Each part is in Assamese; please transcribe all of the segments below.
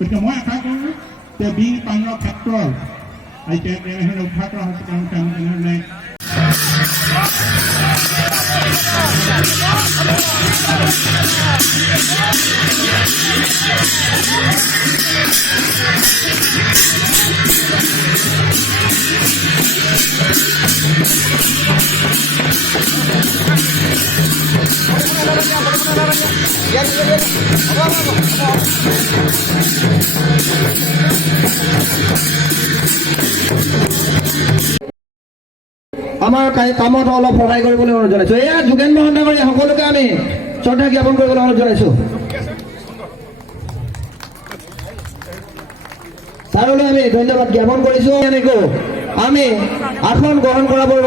গতিকে মই আশা কৰোঁ যে বিং পানৰ ক্ষেত্ৰত এনেধৰণে উদ্ধাৰ কৰা হৈছে কাৰণ তেওঁ তেনেধৰণে আমাৰ কামত অলপ সহায় কৰিবলৈ অনুৰোধ জনাইছোঁ। এয়া যোগেন মহন্তকাৰী সকলোকে আমি শ্ৰদ্ধা জ্ঞাপন কৰিবলৈ অনুৰোধ জনাইছোঁ। ছাৰলৈ আমি ধন্যবাদ জ্ঞাপন কৰিছোঁ। এনেকৈ আমি আসন গ্ৰহণ কৰাবৰ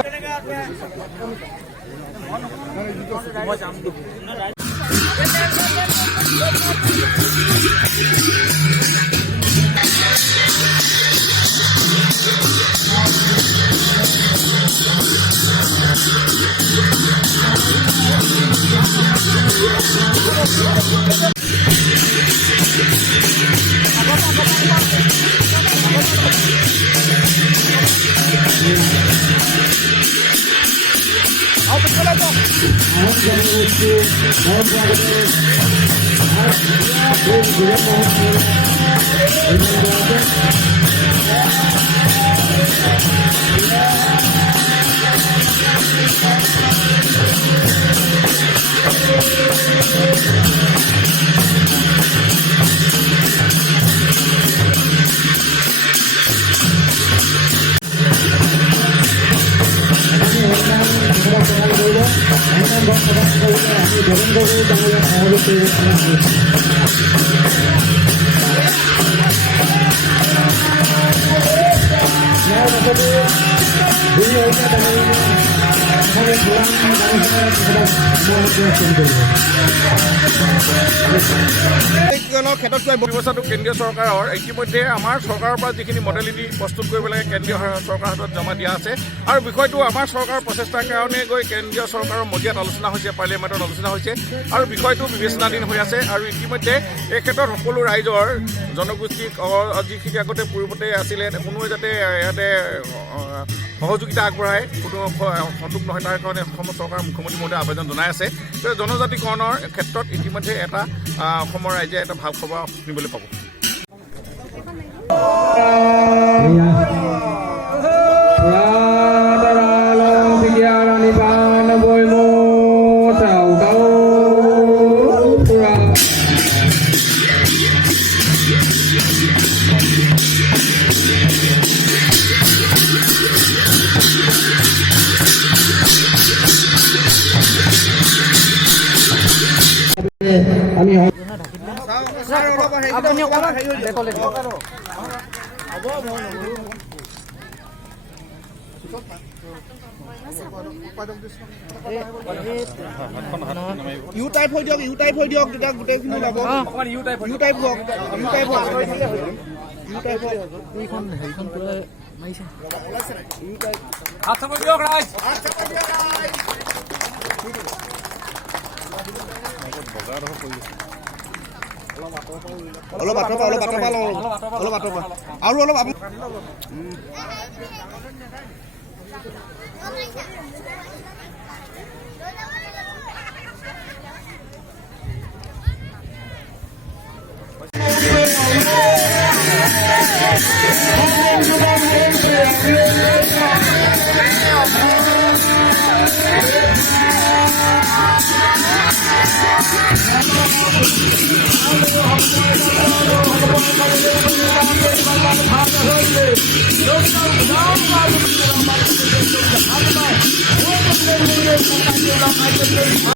ক্ষেত্ৰত ব্যৱস্থাটো কেন্দ্ৰীয় চৰকাৰৰ ইতিমধ্যে আমাৰ চৰকাৰৰ পৰা যিখিনি মডেলিটি প্ৰস্তুত কৰিব লাগে কেন্দ্ৰীয় চৰকাৰৰ হাতত জমা দিয়া আছে আৰু বিষয়টো আমাৰ চৰকাৰৰ প্ৰচেষ্টাৰ কাৰণে গৈ কেন্দ্ৰীয় চৰকাৰৰ মজিয়াত আলোচনা হৈছে, পাৰ্লিয়ামেণ্টত আলোচনা হৈছে আৰু বিষয়টো বিবেচনাধীন হৈ আছে। আৰু ইতিমধ্যে এই ক্ষেত্ৰত সকলো ৰাইজৰ জনগোষ্ঠীক যিখিনি আগতে পূৰ্বতে আছিলে কোনোৱে যাতে ইয়াতে সহযোগিতা আগবঢ়ায়, কোনো সন্তোষ নহয় তাৰ কাৰণে অসমৰ চৰকাৰৰ মুখ্যমন্ত্ৰী মহোদয়ে আবেদন জনাই আছে। জনজাতিকৰণৰ ক্ষেত্ৰত ইতিমধ্যে এটা অসমৰ ৰাইজে এটা ভাল খবৰ শুনিবলৈ পাব। আমি ইউ টাইপ হৈ দিয়ক তেতিয়া গোটেইখিনি যাব। ইউ টাইপ হওক অলপ আঁতৰ পৰা আৰু অলপ